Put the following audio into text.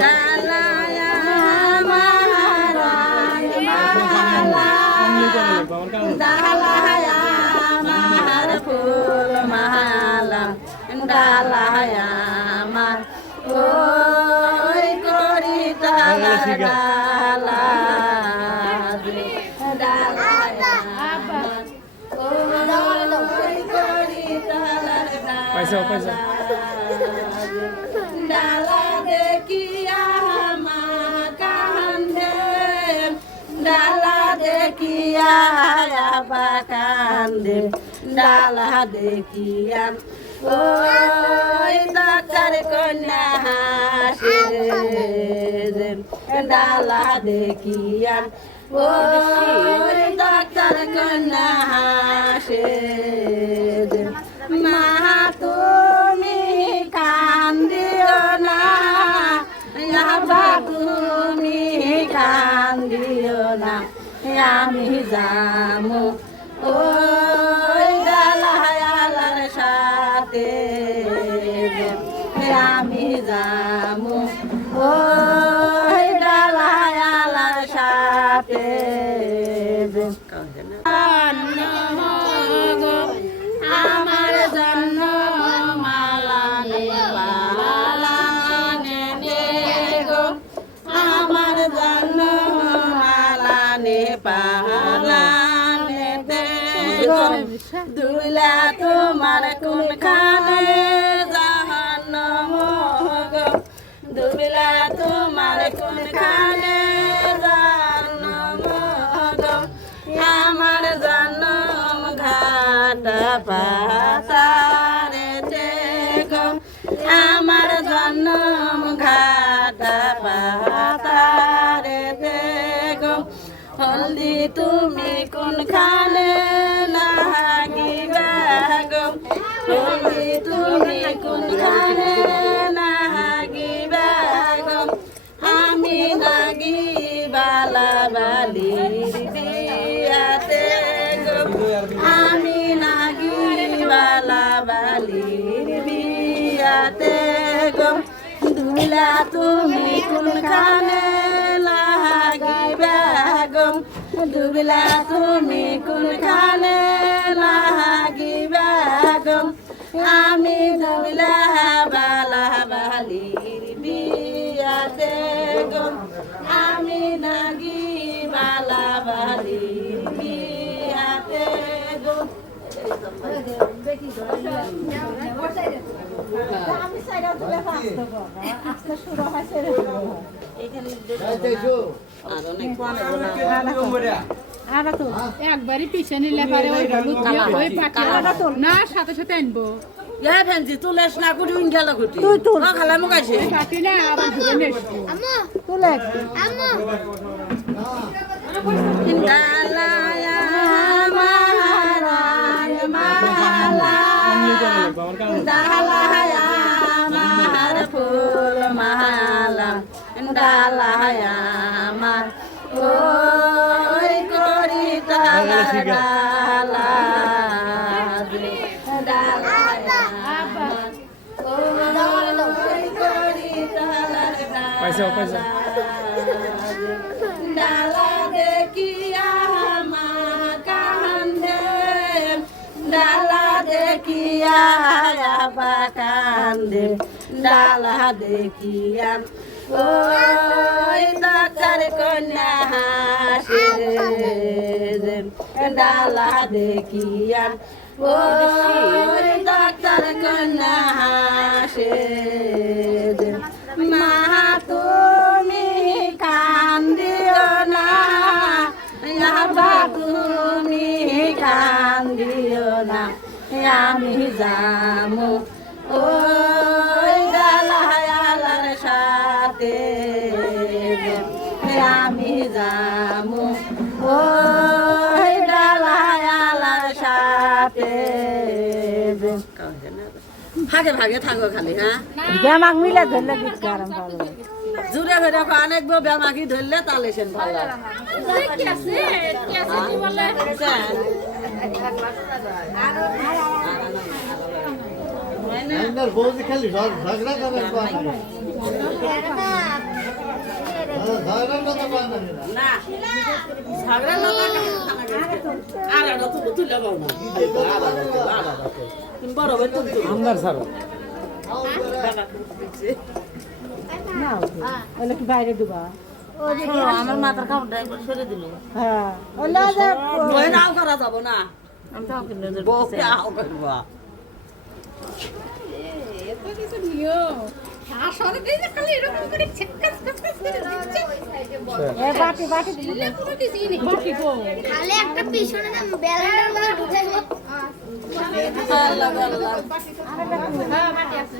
ডালায়া মারান মালা ডালায়া মার ফুল মালা ডালায়া মার ওই করি ডালা ডালা ডালায়া মার ওই করি ডালা পয়সা ডালা দেখিয়া মা কান্দে ডালা দেখিয়া বা কান্দে ডালা দেখিয়া ওই ডাক্তার কন্যা হাসে ডালা দেখিয়া ওই ডাক্তার কন্যা হাসে মা তুমি কান্দিও না বাবা তুমি কান্দিও না আমি যামু ওই ডালায়ালার সাথে আমি যামু ওই ডালায়ালার সাথে আমার জন্য মালা নে গো আমার জন্য মালা নে পালা নে গো দুলা তোমার কোনখানে জাহান্নাম গো দুলা তোমার কোনখানে জাহান্নাম গো আমার জন্ম ঘাট পাতারে গো আমার জন্ম ঘাট পাতারে গো হলদি তুমি কোনখানে নাগিবা গো হলদি তুমি কোনখানে নাগিবা গো আমি নাগিবালা বালির বিয়াতে গো আমি নাগিবালা বালির বিয়াতে গো দুলা তুমি কোনখানে লাগিবা গো দুলা তুমি কোনখানে লাগিবা গো আমি দুলা বালা বালির বিয়াতে গো আমি নাগিবালা বালির বিয়াতে গো একবারই পিছিয়ে নিলে পারে ওই হলুদ দিয়ে ওই পাটিয়ালাটা তোল না সাথে সাথে আনবো ফ্যান্সি তুলেস না কুটি গেল কুটি তুই তুল খালা মুখাইছে পাটি না আবার ধরে নেস তুলে ডালায়া মারান মালা ডালায়া মার ফুল মালা ডালায়া মার ওই করি ডালা ডালা ডালায়া মার ওই করি ডালা পয়সা ডালা দেখিয়া মা কান্দে ডালা দেখিয়া বা কান্দে ডালা দেখিয়া ওই ডাক্তার কন্যা হাসে ডালা দেখিয়া ওই ডাক্তার কন্যা হাসে মা তুমি কান্দিও না বাবা তুমি কান্দিও না আমি যামু ওই ডালায়ালার সাথে আমি যামু ওই ডালায়ালার সাথে ভাগে ভাগে থাকো খালি হ্যাঁ ব্যামাক মিলে ধরলে বিট আরাম ভালো জুড়ে ফেরে অনেক ব্যামাকি ধরলে তাহলে সেন ভালো খালি ঝগড়া করেন না ঝগড়া না আর আর তো তুলে দাও না তুমি বড় ভাই তুমি আমদার স্যার না ওলে কি বাইরে দিবা আমার মাথার খাওয়াটা একবার সরে দিল হ্যাঁ ওলে যে ওই নাও করা যাব না আমি তো কিনে দেব বউকে আও করবা এত কিছু নিয়ম আসলে এই যে খালি এরকম করে ছেক্কাস ছেক্কাস করে দিচ্ছে এ বাটি বাটি দিলে কোনো কিছুই নেই বাকি গো খালি একটা পিছনে ব্যালেন্ডার মধ্যে ঢুকে আল্লাহ আল্লাহ হ্যাঁ বাটি আছে